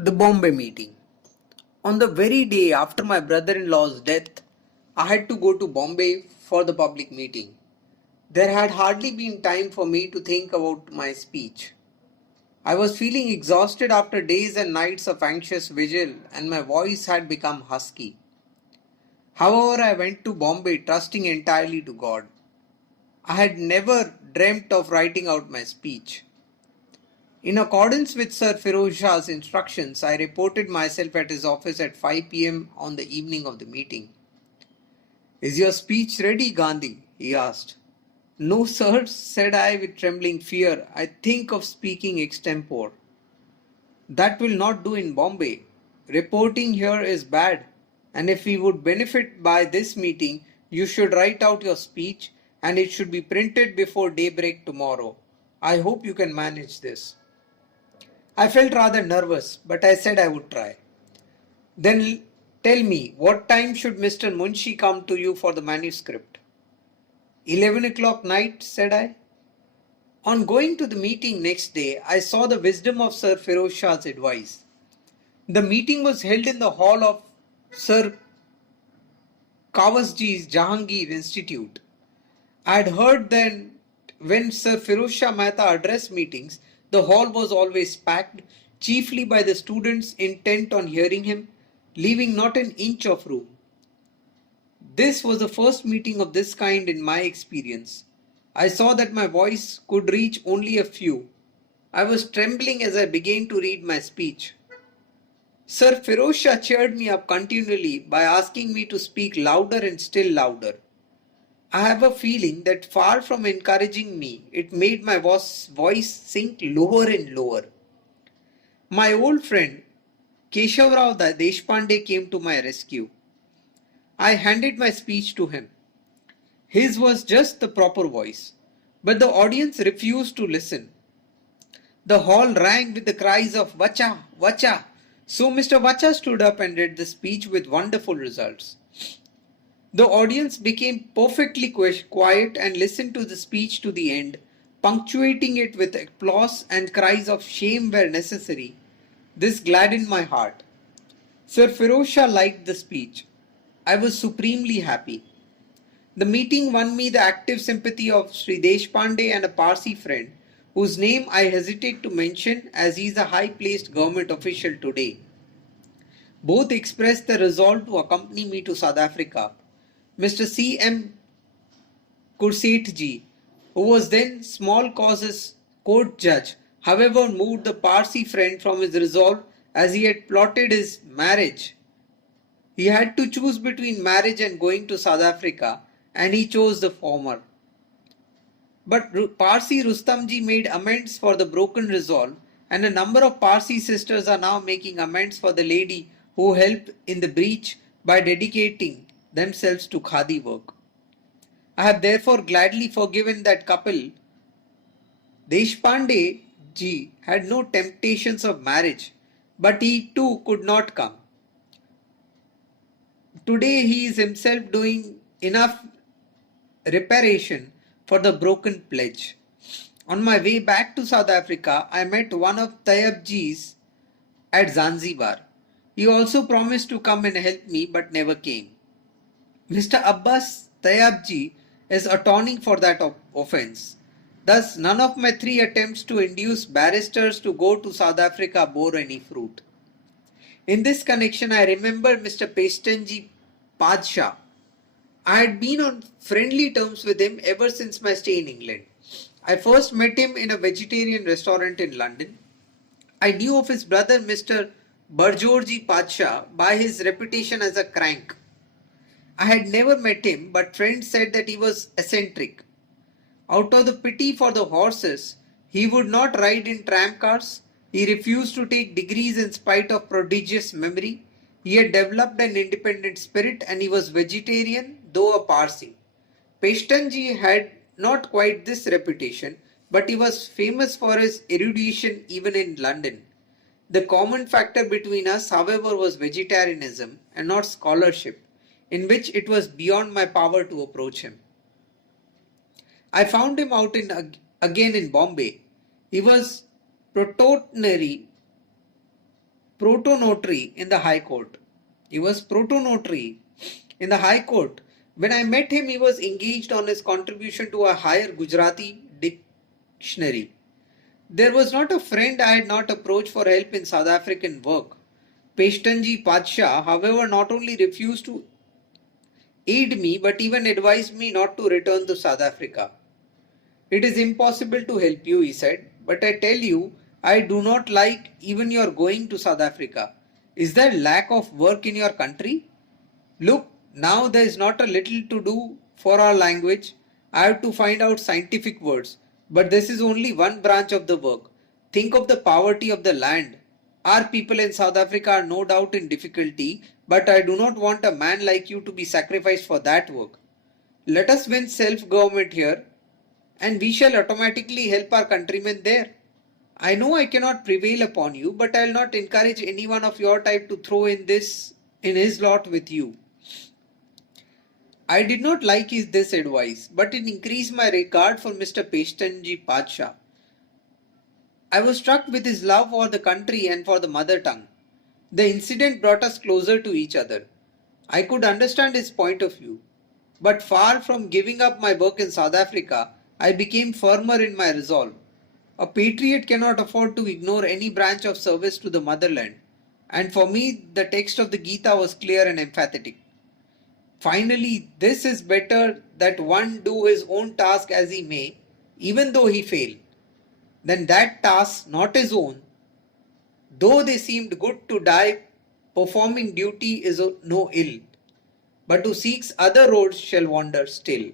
The Bombay meeting. On the very day after my brother in law's death, I had to go to Bombay for the public meeting. There had hardly been time for me to think about my speech. I was feeling exhausted after days and nights of anxious vigil, and my voice had become husky. However, I went to Bombay trusting entirely to God. I had never dreamt of writing out my speech. In accordance with Sir Firoz Shah's instructions, I reported myself at his office at 5 p.m. on the evening of the meeting. "Is your speech ready, Gandhi?" he asked. "No, sir," said I with trembling fear. "I think of speaking extempore." "That will not do in Bombay. Reporting here is bad, and if we would benefit by this meeting, you should write out your speech, and it should be printed before daybreak tomorrow. I hope you can manage this." I felt rather nervous, but I said I would try. "Then tell me, what time should Mr. Munshi come to you for the manuscript?" 11 o'clock night, said I. On going to the meeting next day, I saw the wisdom of Sir Firoz Shah's advice. The meeting was held in the hall of Sir Kawasji's Jahangir Institute. I had heard then when Sir Firoz Shah Mehta addressed meetings, the hall was always packed, chiefly by the students intent on hearing him, leaving not an inch of room. This was the first meeting of this kind in my experience. I saw that my voice could reach only a few. I was trembling as I began to read my speech. Sir Firoz Shah cheered me up continually by asking me to speak louder and still louder. I have a feeling that far from encouraging me, it made my voice sink lower and lower. My old friend Keshavrao Deshpande came to my rescue. I handed my speech to him. His was just the proper voice, but the audience refused to listen. The hall rang with the cries of "Vacha! Vacha!" So Mr. Vacha stood up and read the speech with wonderful results. The audience became perfectly quiet and listened to the speech to the end, punctuating it with applause and cries of shame where necessary. This gladdened my heart. Sir Firoz Shah liked the speech. I was supremely happy. The meeting won me the active sympathy of Sri Deshpande and a Parsi friend, whose name I hesitate to mention as he is a high-placed government official today. Both expressed the resolve to accompany me to South Africa. Mr. C. M. Kursetji, who was then small causes court judge, however moved the Parsi friend from his resolve as he had plotted his marriage. He had to choose between marriage and going to South Africa, and he chose the former. But Parsi Rustamji made amends for the broken resolve, and a number of Parsi sisters are now making amends for the lady who helped in the breach by dedicating themselves to khadi work. I have therefore gladly forgiven that couple. Deshpande ji had no temptations of marriage, but he too could not come. Today he is himself doing enough reparation for the broken pledge. On my way back to South Africa, I met one of Tayyabji's at Zanzibar. He also promised to come and help me but never came. Mr. Abbas Tayyabji is atoning for that offence. Thus, none of my 3 attempts to induce barristers to go to South Africa bore any fruit. In this connection, I remember Mr. Peshtenji Padshah. I had been on friendly terms with him ever since my stay in England. I first met him in a vegetarian restaurant in London. I knew of his brother Mr. Barjorji Padshah by his reputation as a crank. I had never met him, but friends said that he was eccentric. Out of the pity for the horses, he would not ride in tram cars. He refused to take degrees in spite of prodigious memory. He had developed an independent spirit and he was vegetarian, though a Parsi. Peshtanji had not quite this reputation, but he was famous for his erudition even in London. The common factor between us, however, was vegetarianism and not scholarship, in which it was beyond my power to approach him. I found him out again in Bombay. He was protonary proto-notary in the High Court. He was proto-notary in the High Court. When I met him, he was engaged on his contribution to a higher Gujarati dictionary. There was not a friend I had not approached for help in South African work. Peshtanji Padsha, however, not only refused to aid me but even advised me not to return to South Africa. It is impossible to help you, he said, but I tell you, I do not like even your going to South Africa. Is there lack of work in your country? Look, now there is not a little to do for our language. I have to find out scientific words, but this is only one branch of the work. Think of the poverty of the land. Our people in South Africa are no doubt in difficulty, but I do not want a man like you to be sacrificed for that work. Let us win self-government here, and we shall automatically help our countrymen there. I know I cannot prevail upon you, but I will not encourage anyone of your type to throw in his lot with you. I did not like this advice, but it increased my regard for Mr. Peshtanji Padsha. I was struck with his love for the country and for the mother tongue. The incident brought us closer to each other. I could understand his point of view. But far from giving up my work in South Africa, I became firmer in my resolve. A patriot cannot afford to ignore any branch of service to the motherland. And for me, the text of the Gita was clear and emphatic. Finally, this is better that one do his own task as he may, even though he fail, than that task not his own, though they seemed good to die, performing duty is no ill, but who seeks other roads shall wander still.